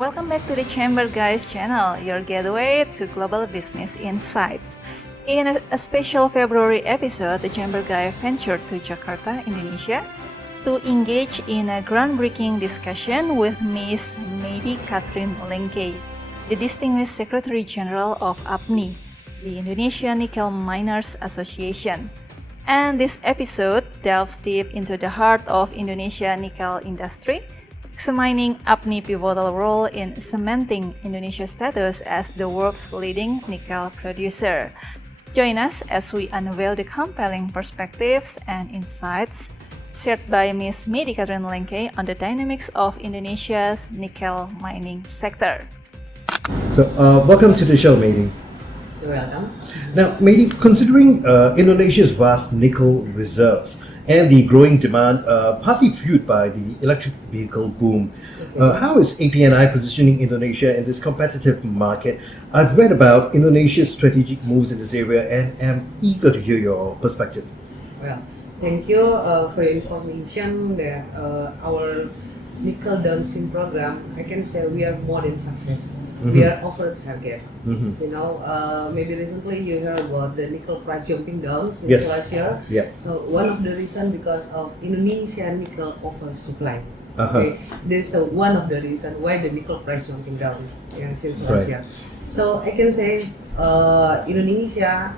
Welcome back to the Chamber Guys channel, your gateway to global business insights. In a special February episode, the Chamber Guy ventured to Jakarta, Indonesia, to engage in a groundbreaking discussion with Ms. Medi Catherine Lengke, the Distinguished Secretary General of APNI, the Indonesia Nickel Miners Association. And this episode delves deep into the heart of Indonesia nickel industry, examining APNI pivotal role in cementing Indonesia's status as the world's leading nickel producer. Join us as we unveil the compelling perspectives and insights shared by Ms. Medi Catherine Lengke on the dynamics of Indonesia's nickel mining sector. So, welcome to the show, Medi. You're welcome. Now, Medi, considering Indonesia's vast nickel reserves and the growing demand, partly fueled by the electric vehicle boom, how is APNI positioning Indonesia in this competitive market? I've read about Indonesia's strategic moves in this area and am eager to hear your perspective. Well, thank you for the information that our nickel downstream program, I can say we are more than success. We are over target. You know, maybe recently you heard about the nickel price jumping down since Yes. last year. Yeah. So one of the reasons because of Indonesian nickel oversupply. Uh-huh. Okay, this is one of the reasons why the nickel price jumping down since last Right. year. So I can say Indonesia,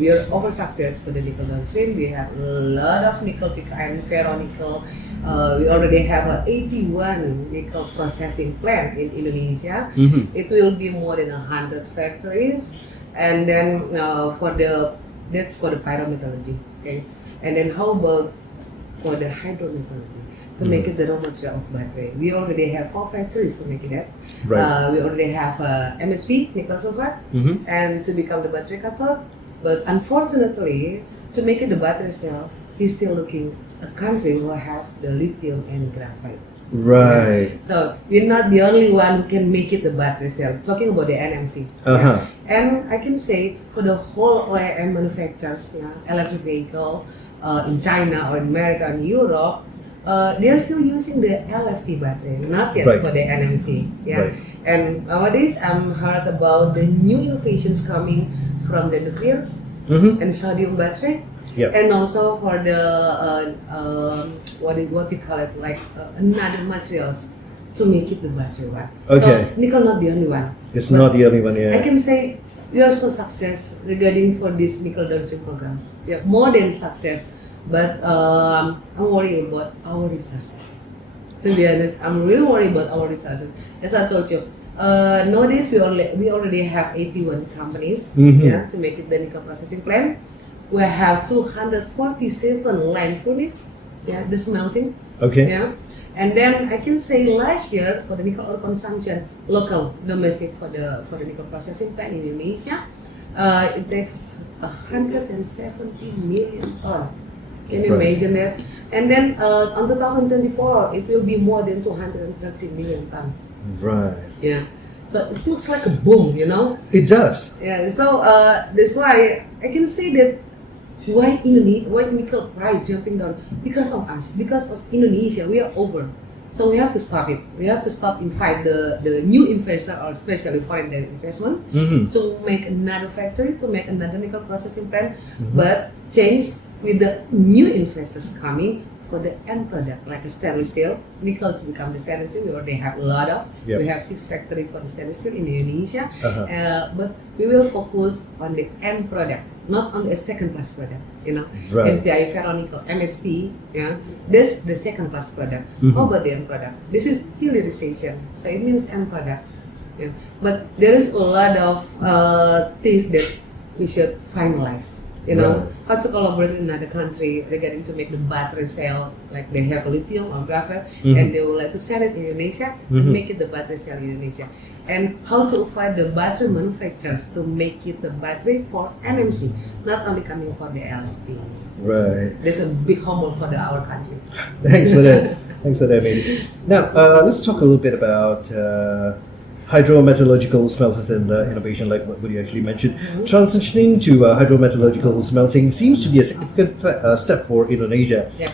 we are over success for the nickel downstream. We have a lot of nickel and ferronickel. We already have a 81 nickel processing plant in Indonesia. It will be more than 100 factories, and then that's for the pyrometallurgy. Okay, and then how about for the hydrometallurgy? To make it the raw material of battery, we already have 4 factories to make it that. Right. We already have MSP nickel sulfate, and to become the battery cathode. But unfortunately, to make it the battery cell, he's still looking a country who have the lithium and graphite. Right. So we're not the only one who can make it the battery cell. Talking about the NMC. Uh-huh. And I can say for the whole OEM manufacturers, electric vehicle in China or in America and Europe, they are still using the LFP battery, not yet Right. for the NMC. Yeah. Right. And nowadays I'm heard about the new innovations coming from the nuclear and sodium battery. Yep. And also for the what we call it, like another materials to make it the battery one. Okay. So nickel not the only one. It's But not the only one, I yeah. can say we are so success regarding for this nickel downstream program. Yeah, more than success. But I'm worried about our resources. To be honest, I'm really worried about our resources. As I told you, nowadays we already have 81 companies to make it the nickel processing plant. We have 247 line furnace, the smelting. Okay. Yeah. And then I can say last year for the nickel ore consumption, local, domestic for the nickel processing plant in Indonesia, it takes 170 million ton. Can you Right. imagine that? And then on 2024, it will be more than 230 million ton. Right. Yeah. So it looks like a boom, you know? It does. Yeah. So that's why I can say that why nickel price jumping down? Because of us, because of Indonesia, we are over. So we have to stop it. We have to stop and fight the new investor or especially foreign direct investment to make another factory, to make another nickel processing plant, but change with the new investors coming for the end product, like a stainless steel, nickel to become the stainless steel. We already have a lot of. Yep. We have 6 factories for the stainless steel in Indonesia, Uh-huh. but we will focus on the end product, not on the second class product. You know, Right. NPI ferronickel, MSP. Yeah, this the second class product. How about the end product? This is helirization, so it means end product. Yeah. But there is a lot of things that we should finalize. You know, how to collaborate in another country regarding to make the battery cell, like they have lithium or graphite, and they would like to sell it in Indonesia, and make it the battery cell in Indonesia. And how to find the battery manufacturers to make it the battery for NMC, not only coming for the LFP. Right. There's a big homework for our country. Thanks for that. Thanks for that, Medi. Now, let's talk a little bit about hydrometallurgical smelters and innovation, like what you actually mentioned. Transitioning to hydrometallurgical smelting seems to be a significant step for Indonesia. Yeah.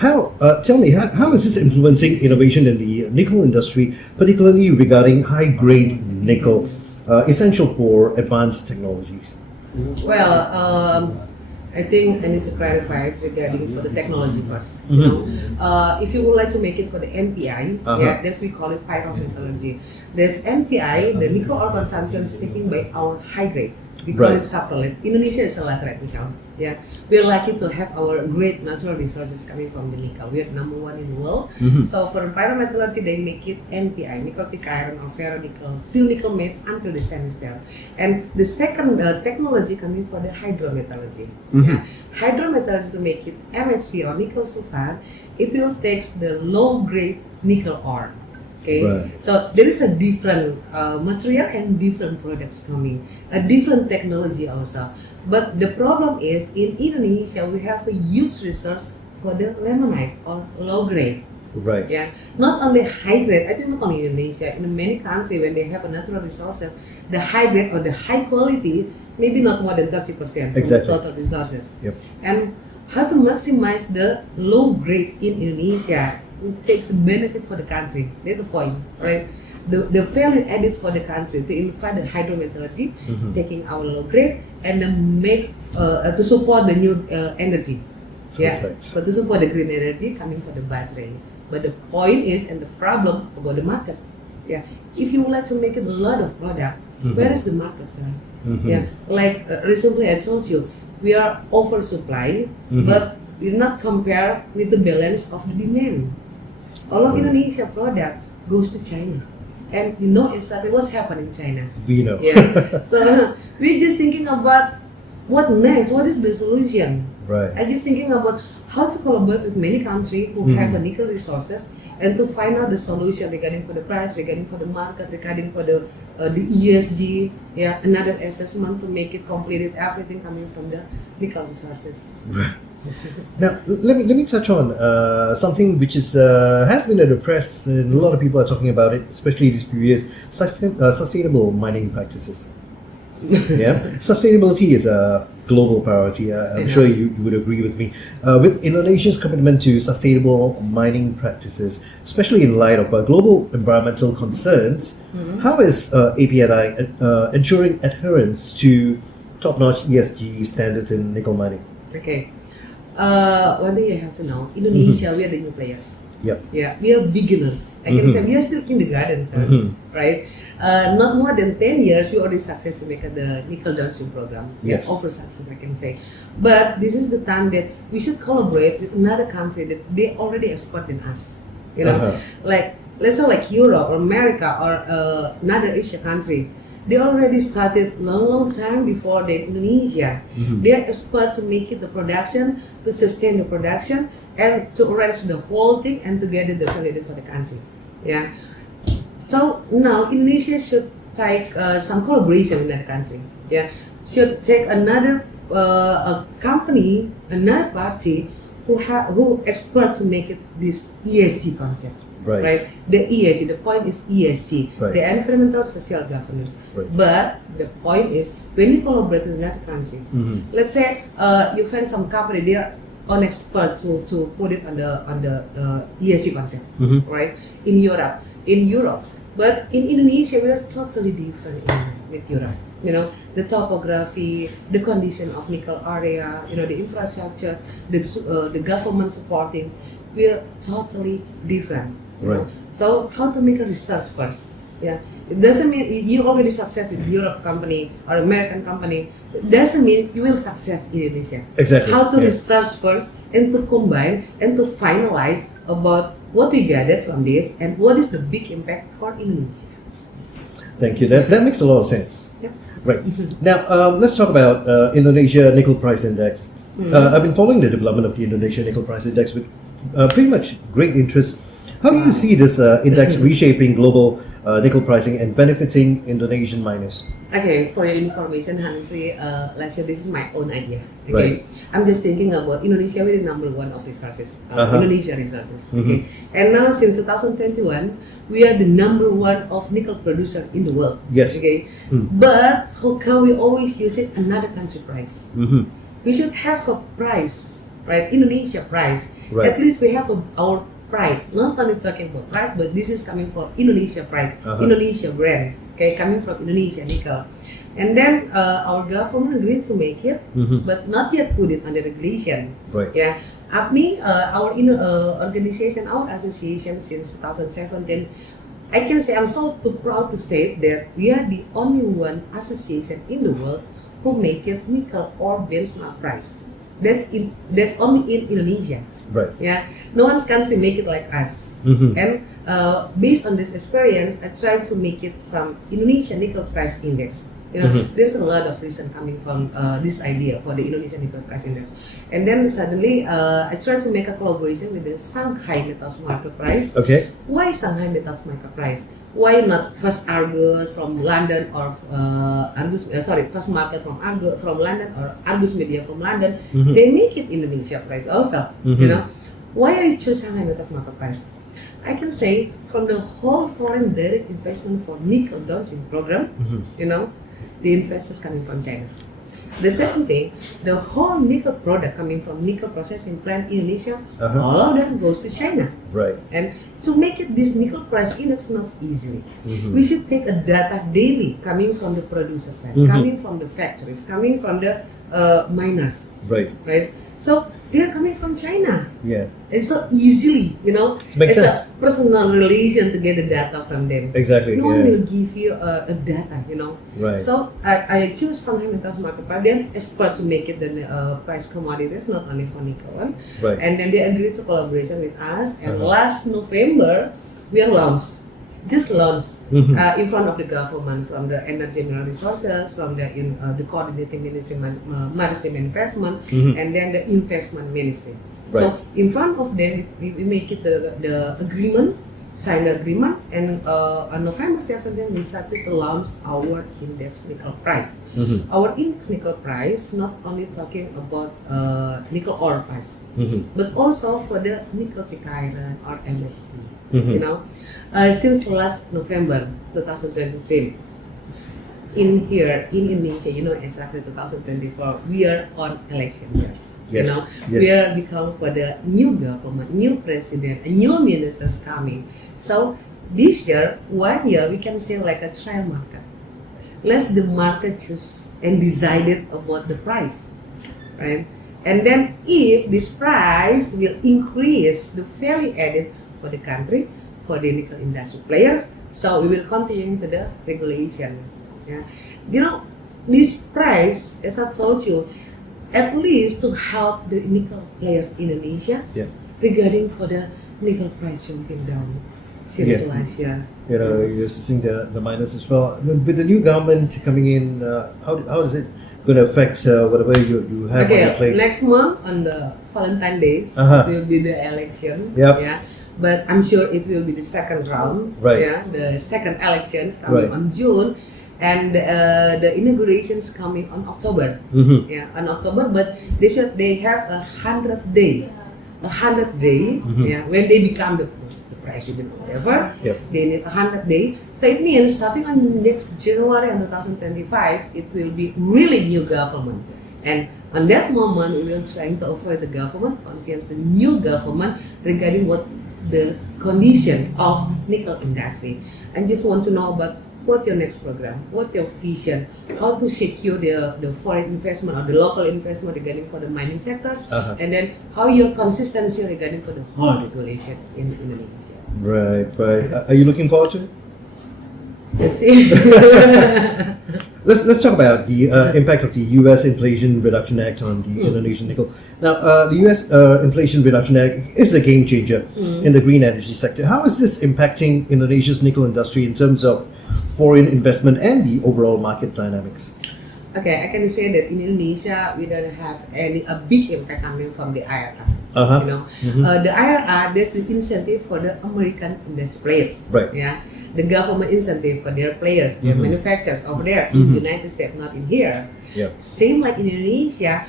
Tell me, how is this influencing innovation in the nickel industry, particularly regarding high-grade nickel, essential for advanced technologies? Well, I think I need to clarify it regarding for the technology first. If you would like to make it for the NPI, yeah, that's we call it pyrometallurgy. There's NPI, the nickel ore consumption is taken by our high grade. We call it saprolite. Indonesia is a laterite nickel. Yeah, we're lucky to have our great natural resources coming from the nickel. We are number one in the world. So for pyrometallurgy, they make it NPI, nickel pig iron or ferronickel, till nickel made until the stainless steel. And the second technology coming for the hydrometallurgy. Yeah. Hydrometallurgy to make it MHP or nickel sulfide, it will take the low grade nickel ore. Okay, so there is a different material and different products coming, a different technology also. But the problem is in Indonesia we have a huge resource for the limonite or low grade. Right. Yeah, not only high grade. I think not only Indonesia. In many countries when they have a natural resources, the high grade or the high quality maybe not more than 30% of the total resources. Yep. And how to maximize the low grade in Indonesia? It takes benefit for the country. That's the point, right? The value added for the country to invite the hydrometallurgy, taking our low grade and then make to support the new energy. Yeah, but to support the green energy coming from the battery. But the point is, and the problem about the market. Yeah, if you would like to make it a lot of product, where is the market, sir? Yeah, like recently I told you, we are oversupply, but we not compare with the balance of the demand. All of Indonesia product goes to China, and you know exactly what's happening in China. We know. Yeah. So we're just thinking about what next. What is the solution? Right. I'm just thinking about how to collaborate with many countries who have a nickel resources and to find out the solution regarding for the price, regarding for the market, regarding for the ESG. Yeah, another assessment to make it completed everything coming from the nickel resources. Right. Now, let me touch on something which is has been at the press, and a lot of people are talking about it, especially these few years. Sustainable mining practices. Yeah, sustainability is a global priority. I'm sure you would agree with me. With Indonesia's commitment to sustainable mining practices, especially in light of global environmental concerns, how is APNI ensuring adherence to top-notch ESG standards in nickel mining? Okay. One thing you have to know, Indonesia, we are the new players. Yep. Yeah, we are beginners. I can say we are still kindergarten, right? Not more than 10 years, we already success to make the nickel downstream program. Yes. Over success, I can say. But this is the time that we should collaborate with another country that they already expert in us. You know, like let's say like Europe or America or another Asia country. They already started long time before the Indonesia. They are expert to make it the production, to sustain the production, and to arrange the whole thing and to get it the value for the country. Yeah. So now Indonesia should take some collaboration with that country. Yeah. Should take another a company, another party who expert to make it this ESG concept. Right. The ESG, the point is ESG, the environmental social governance. But the point is when you collaborate with another country, let's say you find some company they are on expert to put it on the ESG concept, right? In Europe, but in Indonesia we are totally different with Europe. You know, the topography, the condition of nickel area, you know, the infrastructure, the government supporting, we are totally different. Right. So how to make a research first? Yeah, it doesn't mean you already success with Europe company or American company. It doesn't mean you will success in Indonesia. Exactly. How to research first and to combine and to finalize about what we gathered from this and what is the big impact for Indonesia. Thank you. That makes a lot of sense. Yep. Right. Now let's talk about Indonesia Nickel Price Index. I've been following the development of the Indonesia Nickel Price Index with pretty much great interest. How do you see this index reshaping global nickel pricing and benefiting Indonesian miners? Okay, for your information, honestly, last year this is my own idea. Okay, I'm just thinking about Indonesia with the number one of resources, Indonesia resources. Okay, and now since 2021, we are the number one of nickel producer in the world. Yes. Okay, but how can we always use it another country price? We should have a price right? Indonesia price. Right. At least we have our pride. Not only talking about price, but this is coming from Indonesia pride, Indonesia brand. Okay, coming from Indonesia nickel. And then our government agreed to make it, but not yet put it under regulation. Right. Yeah, APNI, our organization, our association since 2017, I can say I'm so too proud to say that we are the only one association in the world who make it nickel ore benchmark price. That's only in Indonesia. Right. Yeah, no one's country make it like us. And based on this experience, I tried to make it some Indonesian nickel price index. You know, there's a lot of reason coming from this idea for the Indonesian nickel price index. And then suddenly, I tried to make a collaboration with the Shanghai Metals Market Price. Okay. Why Shanghai Metals Market Price? Why not First Argus from London or First Market from London or Argus Media from London? They make it Indonesia price also. You know, why I choose Shanghai Metals Market Price? I can say from the whole foreign direct investment for nickel downstream program, you know, the investors coming from China. The second thing, the whole nickel product coming from nickel processing plant in Indonesia, all of them goes to China. Right. And to make it this nickel price index not easily, we should take a data daily coming from the producer side, coming from the factories, coming from the miners, Right. right? So they're coming from China. Yeah. And so easily, you know, Makes it's sense. a personal relation to get the data from them. Exactly. No one Yeah. will give you a data, you know. Right. So I choose Shanghai Metals Market Price. Then expert to make it the price commodities, not only for nickel. Right. And then they agreed to collaboration with us. And last November, we are launched. Just launched in front of the government, from the Energy and Mineral Resources, from the coordinating ministry, maritime investment, and then the investment ministry. Right. So in front of them, we make it the agreement, sign the agreement, and on November 17, we started to launch our index nickel price. Our index nickel price not only talking about nickel ore price, but also for the nickel pig iron or MSP. You know, since last November 2023, in Indonesia, you know, exactly 2024, we are on election years. Yes, You know, yes. we are become for the new government, new president, and new ministers coming. So this year, 1 year, we can say like a trial market. Let the market choose and decided about the price, right? And then if this price will increase the value added for the country, for the nickel industry players, so we will continue to the regulation. Yeah, you know, this price, as I told you, at least to help the nickel players in Indonesia, Yeah. regarding for the nickel price jumping down since Yeah. last year. You know, you're assisting the miners as well. With the new government coming in, how is it going to affect whatever you have on your Okay, plate? next month on the Valentine Days will be the election. Yep. Yeah, but I'm sure it will be the second round. Right. Yeah, the second elections coming Right. on June, and the inaugurations coming on October. Yeah, on October. But they have 100 day, yeah, when they become the president, whatever. Yep. They need 100 day. So it means starting on next January 2025, it will be really new government. And on that moment, we will trying to offer the government, convince the new government regarding what the condition of nickel industry. I just want to know about what your next program, what your vision, how to secure the foreign investment or the local investment regarding for the mining sectors, and then how your consistency regarding for the whole regulation in Indonesia. Right, right. Are you looking forward to it? That's it. Let's talk about the impact of the U.S. Inflation Reduction Act on the Indonesian nickel. Now, the U.S. Inflation Reduction Act is a game changer in the green energy sector. How is this impacting Indonesia's nickel industry in terms of foreign investment and the overall market dynamics? Okay, I can say that in Indonesia we don't have a big impact coming from the IRR. Uh-huh. You know, the IRR, there's an incentive for the American industry players. Right. Yeah, the government incentive for their players, their manufacturers over there in the United States, not in here. Yeah. Same like in Indonesia,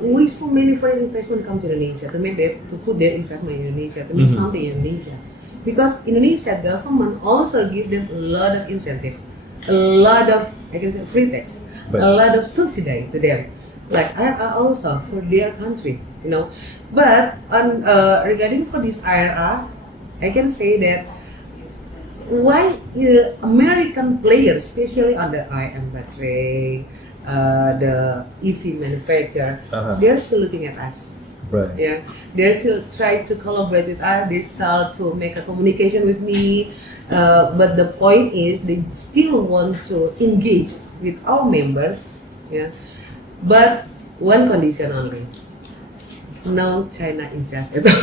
we so many foreign investment come to Indonesia to put their investment in Indonesia, to make something in Indonesia. Because Indonesia government also give them a lot of incentive, a lot of, I can say, free tax, Right. a lot of subsidy to them, like IRR also for their country, you know. But on regarding for this IRA, I can say that why American players, especially on the IM battery, the EV manufacturer, they're still looking at us. Right. Yeah, they're still trying to collaborate with us. They start to make a communication with me, but the point is they still want to engage with our members. Yeah, but one condition only: no China in charge at all.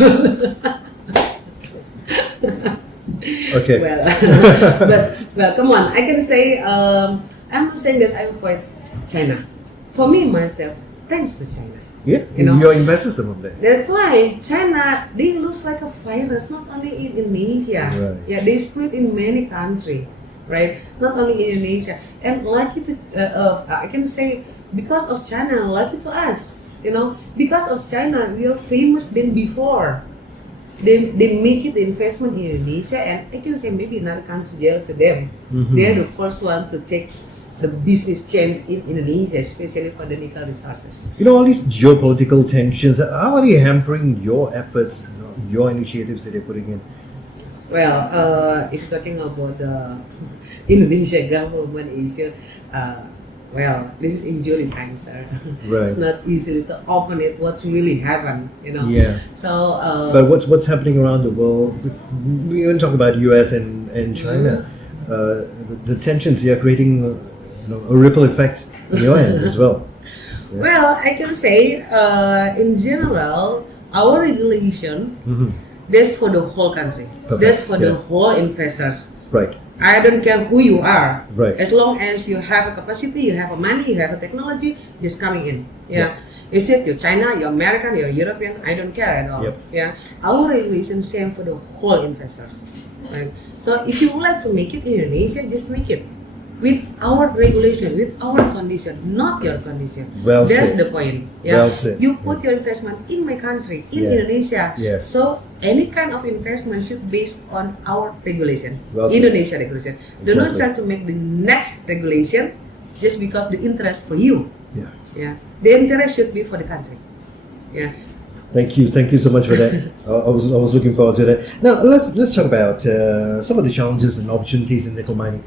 Okay. Well, come on. I can say I'm not saying that I avoid China. For me myself, thanks to China. Yeah. You know? Your investors are from there. That's why China, they looks like a virus, not only in Indonesia. Right. Yeah, they spread in many countries, right? Not only in Indonesia. And lucky to, I can say, because of China, lucky to us. You know, because of China, we are famous than before. They make it the investment in Indonesia, and I can say maybe another country jealous of them. They are the first one to take the business change in Indonesia, especially for the nickel resources. You know, all these geopolitical tensions, how are they hampering your efforts, your initiatives that you're putting in? Well, if you're talking about the Indonesia government issue, well, this is injury time, sir. Right. It's not easy to open it. What's really happened, you know? Yeah. So, But what's happening around the world? We even talk about US and China. The tensions they are creating a ripple effect on your end as well. Yeah. well, I can say, in general, our regulation, that's for the whole country. Perfect, That's for the yeah. whole investors. Right. I don't care who you are. Right. As long as you have a capacity, you have a money, you have a technology, just coming in. Yeah. Is it you're China, you're American, you're European? I don't care at all. Yep. Yeah. Our regulation same for the whole investors. Right. So if you would like to make it in Indonesia, just make it with our regulation, with our condition, not your condition. Well That's said. the point. Yeah. Well said. You put your investment in my country, in Yeah. Indonesia. Yeah. So any kind of investment should based on our regulation, Well said. Indonesia regulation. Do not Exactly. try to make the next regulation just because the interest for you. Yeah. Yeah. The interest should be for the country. Yeah. Thank you so much for that. I was looking forward to that. Now let's talk about some of the challenges and opportunities in nickel mining.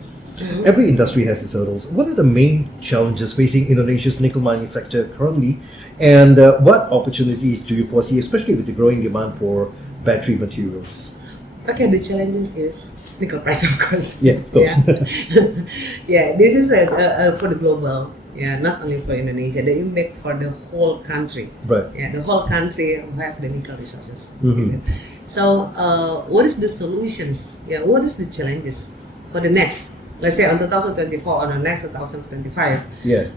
Every industry has its hurdles. What are the main challenges facing Indonesia's nickel mining sector currently, and what opportunities do you foresee, especially with the growing demand for battery materials? Okay, the challenges is nickel price, of course. Yeah, of course. Yeah, this is for the global. Yeah, not only for Indonesia, the impact for the whole country. Right. Yeah, the whole country who have the nickel resources. Mhm. So, what is the solutions? Yeah, what is the challenges for the next? Let's say on 2024 or the next 2025. Yeah.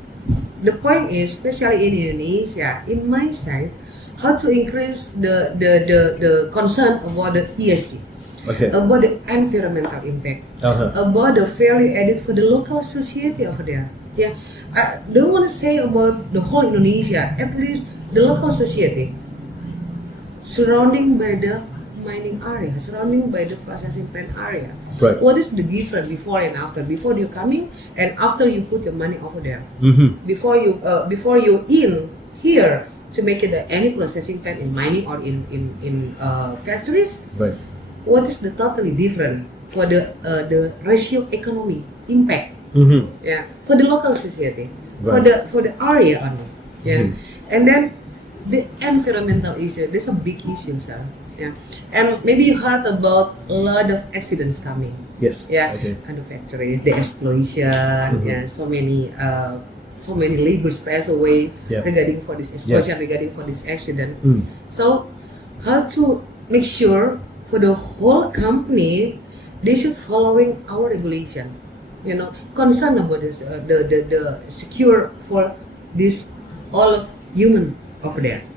The point is, especially in Indonesia, in my side, how to increase the concern about the ESG, Okay. about the environmental impact, about the value added for the local society over there. Yeah, I don't want to say about the whole Indonesia, at least the local society surrounding by the mining area, surrounding by the processing plant area. Right. What is the difference before and after? Before you coming and after you put your money over there. Mm-hmm. Before you in here to make it any processing plant in mining or in factories. Right. What is the totally different for the ratio economy impact? Mm-hmm. Yeah, for the local society, Right. for the area only. Yeah, Mhm. and then the environmental issue. There's a big issue, sir. Yeah, and maybe you heard about a lot of accidents coming. Yes. Yeah, I did. kind of factories, the explosion. Mhm. Yeah, so many laborers pass away Yeah. regarding for this explosion, regarding for this accident. Mm. So, how to make sure for the whole company, they should following our regulation. You know, concern about this, the secure for this all of human over there,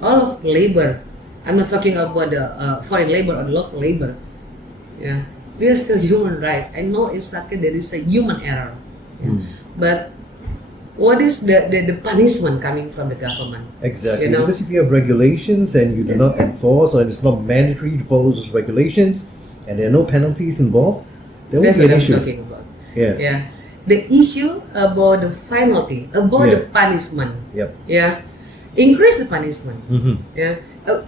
all of labor. I'm not talking about the foreign labor or the local labor. Yeah, we are still human, right? I know it's okay, there is a human error, yeah. But what is the punishment coming from the government? Exactly. You know? Because if you have regulations and you do That's not it. enforce, or it's not mandatory to follow those regulations, and there are no penalties involved, there won't That's be what an I'm issue. talking about. Yeah. Yeah, the issue about the penalty, about the Yeah. punishment. Yep. Yeah, increase the punishment. Mm-hmm. Yeah,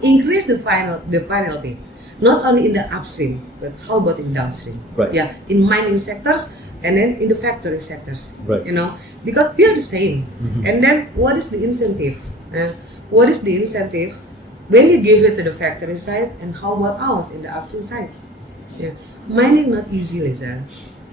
increase the penalty. Not only in the upstream, but how about in downstream? Right. Yeah, in mining sectors and then in the factory sectors. Right. You know, because we are the same. Mhm. And then what is the incentive? What is the incentive when you give it to the factory side, and how about ours in the upstream side? Yeah, mining not easy, Lisa.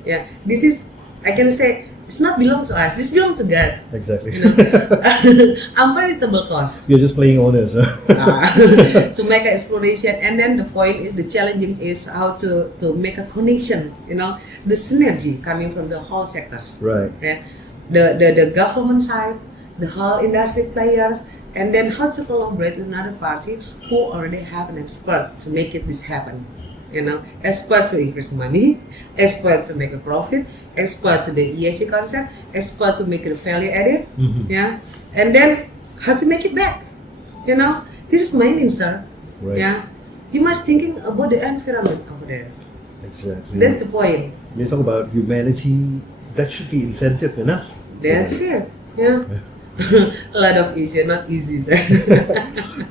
Yeah, this is, I can say, it's not belong to us. This belongs to God. Exactly. You know, unpredictable cost. You're just playing owners. Huh? To make an exploration, and then the point is, the challenging is how to make a connection, you know, the synergy coming from the whole sectors. Right. Yeah. The government side, the whole industry players, and then how to collaborate with another party who already have an expert to make this happen. You know, expert to increase money, expert to make a profit, expert to the ESG concept, expert to make it value added, Mhm. yeah, and then how to make it back. You know, this is mining, sir. Right. Yeah, you must thinking about the environment over there. Exactly. That's the point. When you talk about humanity, that should be incentive enough. That's it. Yeah. A lot of issues, not easy, sir.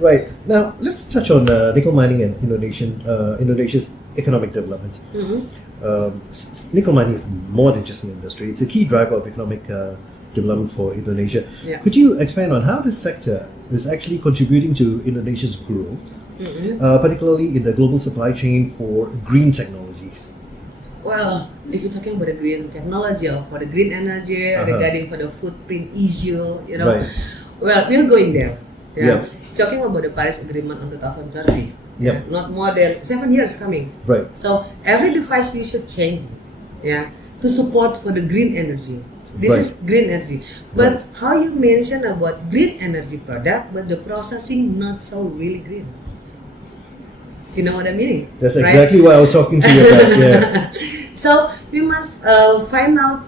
Right. Now, let's touch on nickel mining and Indonesia's economic development. Mhm. Nickel mining is more than just an industry. It's a key driver of economic development for Indonesia. Yeah. Could you expand on how this sector is actually contributing to Indonesia's growth, Mhm. particularly in the global supply chain for green technologies? Well, if you're talking about the green technology or for the green energy, Uh-huh. regarding for the footprint issue, you know, Right. well, we're going there. Yeah. Yep. Talking about the Paris Agreement on 2030. Yep. Not more than 7 years coming. Right. So every device you should change, yeah, to support for the green energy. This Right. is green energy. But how you mention about green energy product, but the processing not so really green. You know what I mean? That's right? exactly what I was talking to you about. Yeah. So we must find out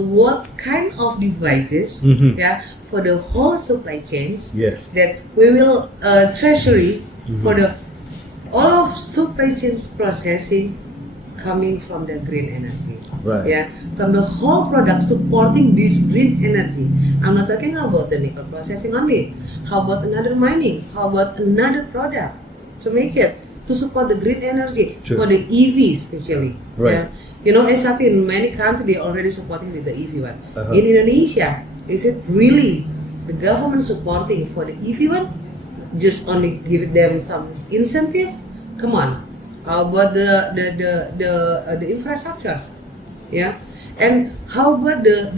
what kind of devices, Mhm. yeah, for the whole supply chains Yes. that we will treasury Mhm. for the all of supply chains processing coming from the green energy. Right. Yeah, from the whole product supporting this green energy. I'm not talking about the nickel processing only. How about another mining? How about another product to make it to support the green energy True. for the EV especially. Right. Yeah. You know, exactly in many countries they already supporting with the EV one. Uh-huh. In Indonesia, is it really the government supporting for the EV one? Just only give them some incentive? Come on. How about the infrastructures? Yeah. And how about the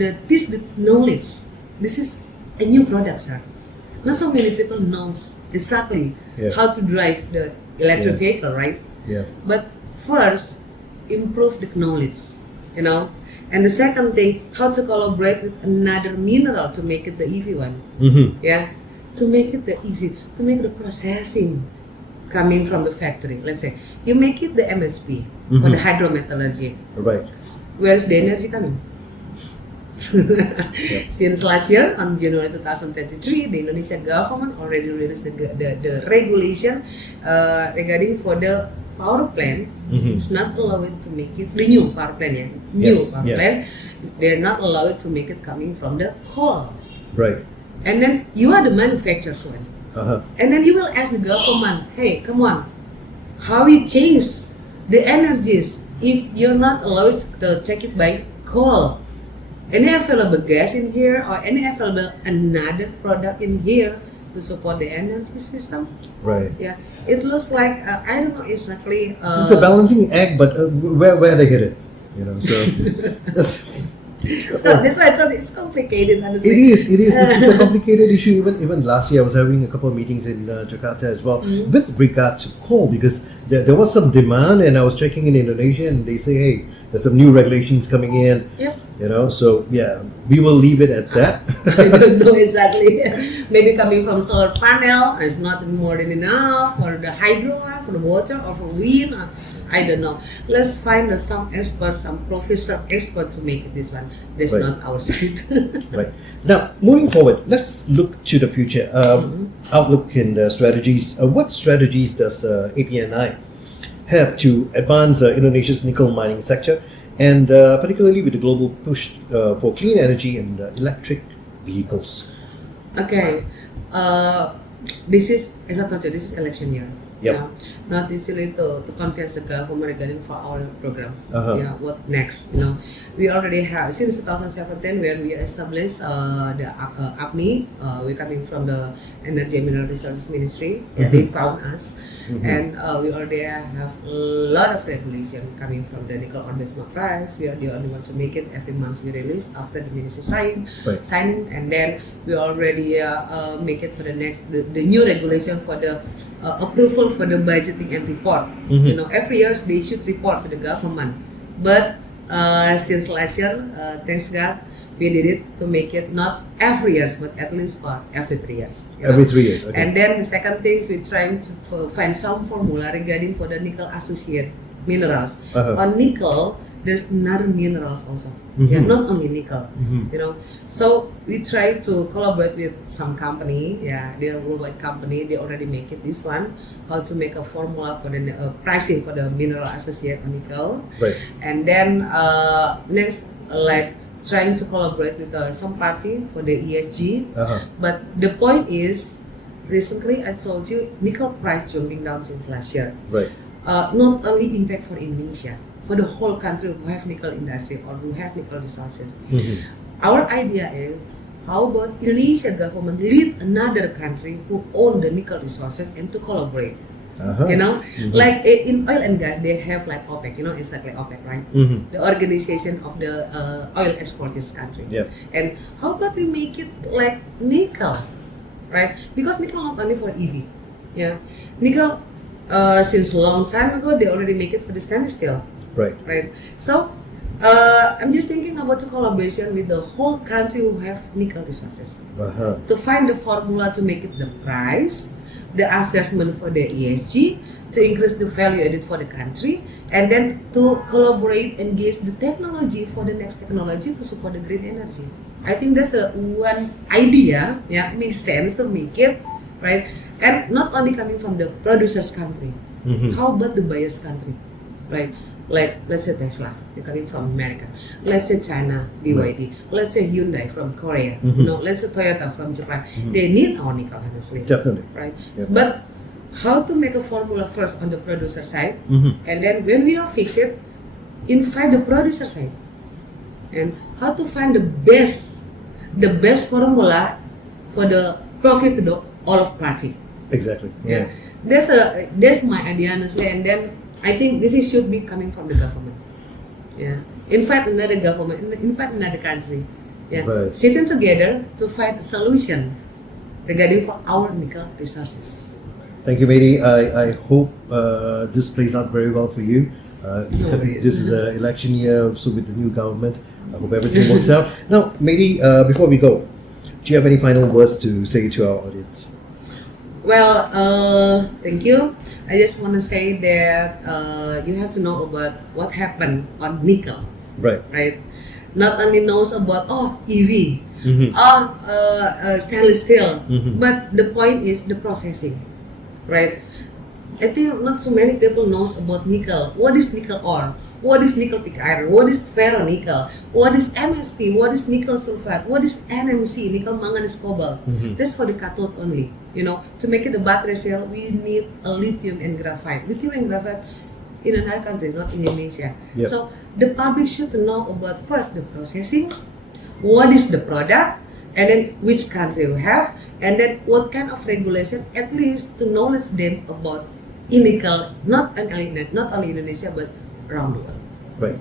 knowledge? This is a new product, sir. Not so many people knows exactly Yeah. how to drive the electric Yeah. vehicle, right? Yeah. But first, improve the knowledge, you know. And the second thing, how to collaborate with another mineral to make it the EV one. Mm-hmm. Yeah, to make it the easy, to make the processing coming from the factory. Let's say you make it the MSP for the Mhm. hydrometallurgy. Right. Where's the energy coming? Since last year, on January 2023, the Indonesia government already released the regulation regarding for the power plant. Mhm. It's not allowed to make it the new power plant, yeah, new Yeah, power yeah. plant. They're not allowed to make it coming from the coal. Right. And then you are the manufacturers one. Uh-huh. And then you will ask the government, hey, come on, how we change the energies if you're not allowed to take it by coal? Any available gas in here or any available another product in here to support the energy system? Right. Yeah, it looks like, I don't know exactly. So it's a balancing act, but where they hit it, you know. So that's, So that's why I thought it's complicated. it is. It's a complicated issue. Even last year, I was having a couple of meetings in Jakarta as well with regard to coal, because there was some demand, and I was checking in Indonesia, and they say, hey, there's some new regulations coming in. Yep. You know, so yeah, we will leave it at that. I don't know exactly. Maybe coming from solar panel is not more than enough, or the hydro, for the water, or for wind. I don't know. Let's find some expert, some professor expert to make it this one. That's Right. not our side. Right. Now, moving forward, let's look to the future. Outlook and strategies. What strategies does APNI have to advance Indonesia's nickel mining sector, and particularly with the global push for clean energy and electric vehicles? Okay. this is, as I told you, this is election year. Yep. Not easily to convince the government regarding for our program. Uh-huh. What next? We already have since 2017 when we established the APNI. We're coming from the Energy and Mineral Resources Ministry. They found us, and we already have a lot of regulation coming from the nickel ore benchmark price. We are the only one to make it. Every month we release after the ministry signing, and then we already make it for the next the new regulation for the approval for the budgeting and report. Every year they should report to the government. But since last year, thanks God, we did it to make it not every year, but at least for every 3 years. Every 3 years, okay. And then the second thing, we're trying to find some formula regarding for the nickel associate minerals. On nickel, there's another minerals also. Not only nickel. So we try to collaborate with some company. They're a worldwide company. They already make it this one. How to make a formula for the pricing for the mineral associate on nickel. Right. And then next, like trying to collaborate with some party for the ESG. But the point is, recently I told you nickel price jumping down since last year. Right. Not only impact for Indonesia, for the whole country who have nickel industry or who have nickel resources. Our idea is, how about Indonesia government lead another country who own the nickel resources and to collaborate. Like in oil and gas, they have like OPEC. It's like OPEC, right? The organization of the oil exporters country. And how about we make it like nickel, right? Because nickel not only for EV. Nickel since a long time ago they already make it for the stainless steel. Right. So I'm just thinking about the collaboration with the whole country who have nickel resources to find the formula to make it the price, the assessment for the ESG, to increase the value added for the country, and then to collaborate and engage the technology for the next technology to support the green energy. I think that's one idea. Makes sense to make it right, and not only coming from the producer's country. How about the buyer's country, right? Like let's say Tesla, they're coming from America. Let's say China, BYD. Let's say Hyundai from Korea. Let's say Toyota from Japan. They need our nickel, honestly. Definitely. Right. But how to make a formula first on the producer side, and then when we are fix it, invite the producer side, and how to find the best formula for the profit to the all of party. Exactly. That's my idea, honestly, and then I think this should be coming from the government. In fact, another government, in fact, another country. Right. Sitting together to find a solution regarding for our nickel resources. Thank you, Mehdi. I hope this plays out very well for you. This is an election year, so with the new government, I hope everything works out. Now, Mehdi, before we go, do you have any final words to say to our audience? Well, thank you. I just want to say that you have to know about what happened on nickel. Right. Not only knows about EV, stainless steel, but the point is the processing, right? I think not so many people knows about nickel. What is nickel ore? What is nickel pig iron? What is ferronickel? What is MSP? What is nickel sulfate? What is NMC? Nickel manganese cobalt. That's for the cathode only. To make it a battery cell, we need a lithium and graphite. Lithium and graphite in another country, not in Indonesia. So the public should know about first the processing, what is the product, and then which country we have, and then what kind of regulation, at least to knowledge them about nickel, not only Indonesia, but around the world. Right.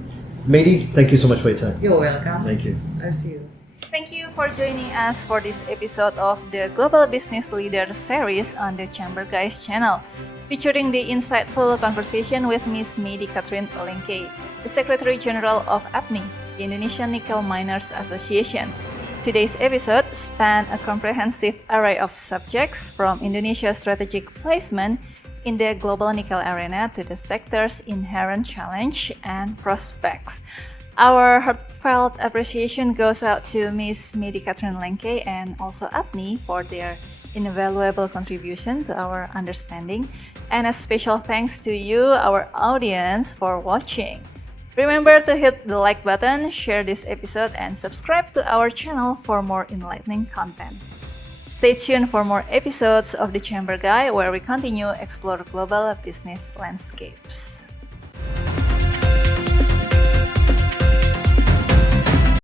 Mehdi, thank you so much for your time. You're welcome. Thank you. I'll see you. Thank you for joining us for this episode of the Global Business Leader series on the Chamber Guys channel, featuring the insightful conversation with Ms. Mehdi Catherine Lengke, the Secretary General of APNI, the Indonesian Nickel Miners Association. Today's episode spanned a comprehensive array of subjects, from Indonesia's strategic placement in the global nickel arena to the sector's inherent challenge and prospects. Our heartfelt appreciation goes out to Ms. Mehdi Catherine Lengke and also APNI for their invaluable contribution to our understanding, and a special thanks to you, our audience, for watching. Remember to hit the like button, share this episode, and subscribe to our channel for more enlightening content. Stay tuned for more episodes of The Chamber Guy where we continue explore global business landscapes.